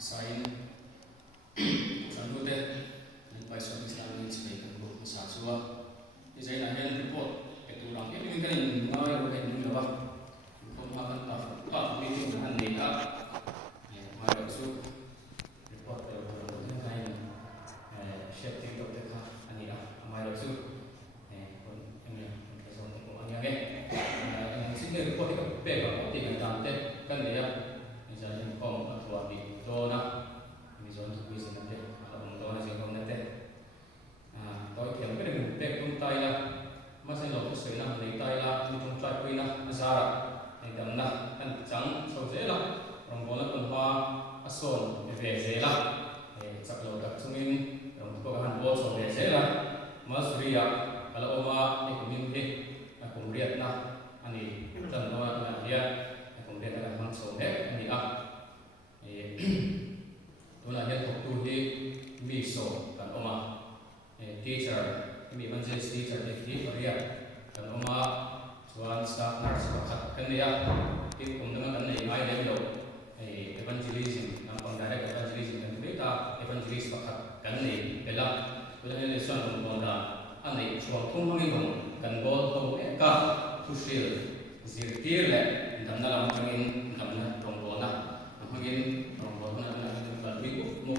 Sain sanute ni pai so Islam ni sebagai kan buat masa suah. Ni saya nak yang report itu orang ini kan ngai ro kan ni lah. Kau makan tak meeting dengan ni ah. Mai su report ke orang tu lain. Share TikTok dekat ani ah. Mai su kon ini so tengok ani age. Sini report ke pega tinggal tante kan dia jadi kom atau di dona ni zon tu bisa nanti kalau dona sih kom nanti tahu yang kita mungkin pun tay lah masih lo sesuai nak dari tay lah untuk try pun nak asara yang dah nak kan cang sahaja lah orang bola pun asal BVZ lah sak lo kat sungin orang tu kan bol sahaja lah mas ria kalau oma ekonomi aku lihat nak ani contoh nak dia kemudian ada langsung ni tulah yang waktu di miso kan oma teacher mi manjil teacher di area kan oma tuan staff nurse bakat kan dia di dengan kan ni ai dia lo evangelism nampang direct evangelism dan kita evangelis bakat kan ni bela tulah ni lesson bonda ani suang thung mangin kan bol to ka tusil zirtir le damna lam changin damna rongbona mangin rongbona na kalbi mu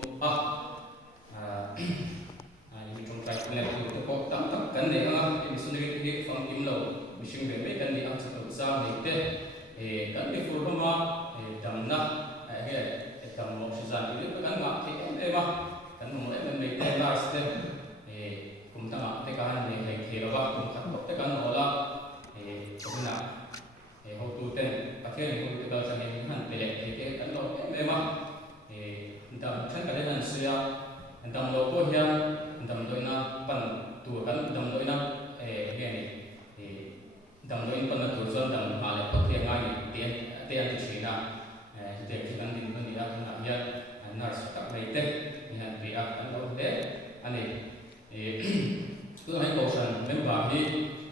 ini trong trai kun le tu ko tam tak kan ne anga ini sundri ki fang im lo mishing be me kan ni ang sa sa ni te kan ni fu ma damna dam mo si zan ni kan ma ti ma kan mo le me te last te kum ta ma te kan ni he ke ba kum khat te kan ola na hậu tu tên các cái hậu tu đó cho nên hắn tỷ lệ thì cái cán bộ em mà đầm chân cái này xưa đầm lô cô hiền đầm đôi na pan tu cán đầm đôi na cái này đầm đôi pan là tu dân đầm mà lại có thể ngay tiền tiền thì chỉ là tiền chỉ cần tiền cái này là nhà nars các này tên nhà bị áp cán bộ đấy anh này cứ hay cầu sân mấy bà đi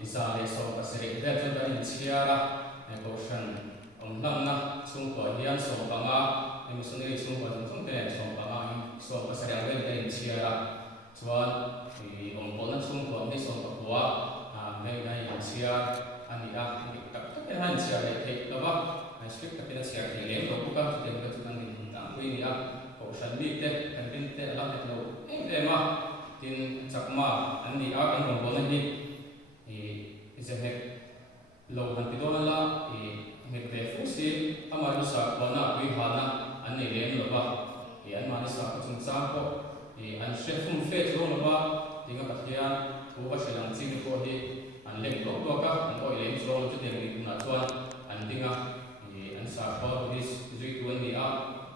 giờ để so với sự kiện đó chúng ta nhìn chia ra cầu sân ông năm na xung quanh hiền so bằng á nhưng mà xung quanh xung quanh so bằng á so với sự kiện đó nhìn chia ra chuan thì ông bố nó xung quanh đi so với quá mấy cái nhìn chia anh đi à các cái hành chia để thấy đó bác script các cái chia thì lấy đâu cũng có thể được chúng ta nhìn tạm quy đi à cầu sân đi thế thành viên thế là hết lâu em mà tin chắc mà anh đi à anh ông bố nó đi izahek lo han pidon la nge ve fusi amaru sa kona wi hana anni lem lo ba an mani sa ko chung cha ko an chefum fe lo ba tinga pathia thu ba selang ching ko hi an lem lo to ka an oi lem so chu de ri na chuan an dinga an sa ko this zui tuan ni a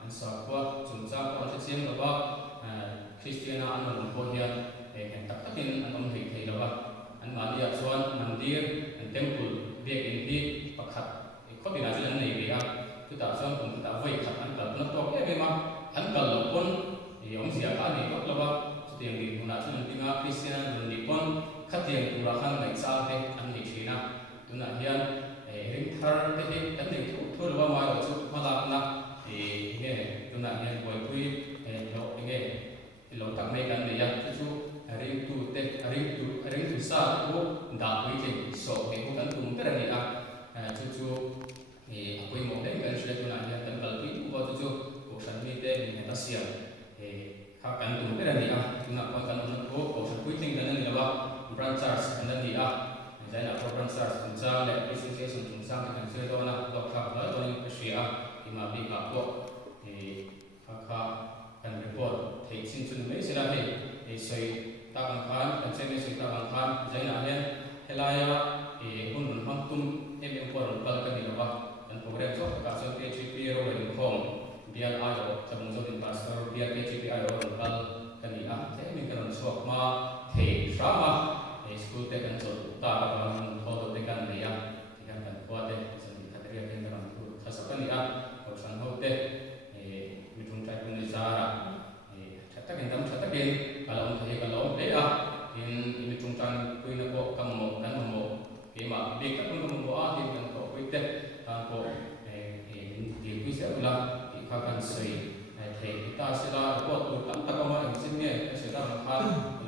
an sa ko chung cha ko an sim lo ba christiana an ko hian hen tak takin an om thei lo ba an mani ya chuan mandir an temple bek in bi pakhat ko dina chuan nei bi a tu ta chuan kum ta voi khat an kal na to ke ma an kal lo kon ong sia ka ni ko lo ba chu tiang ri huna chuan tinga christian run ni kon khatiang tura khan lai cha te an ni thina tuna hian ring thar te hi an nei thu lo ma ro chu ma la na nge tuna hian boi pui lo nge lo tak mai kan ni ya chu ring tu sa ko da wi ke so ke ko kan tum ter ni a chu akoi mo den kan shle tu na ya kan kal pi ko chu ko san mi te ni ta sia kha kan tum ter ni a tu na ko kan on ko san pui ting kan ni la branchers kan ni a dan a branchers kun cha le presentation kun sa kan se do na ko kha ba do ni sia ima bi ka ko kha kan report thei chin chun me sila he soi ta kan khan kan se me soi ta kan khan jaina hen helaya hun ham tum em por pal kan ni ba kan program so ka so PHP ro le khom biar ayo sabung so din pastor biar PHP ayo pal kan ni a se min kan so ma the sama school te kan so ta ka kan ho te kan ni a kan kan ko te so ni khatria kan kan ku khasa kan ni a ko san ho te mi thung trai kun ni zara takin dam takin kalau thei kalau le a in mi thung tran kuin ko kam mo kan mo ke ma be ka kun mo a tin kan ko kuite kan ko di kui se la ta sila report tu tam takama ang singe sila han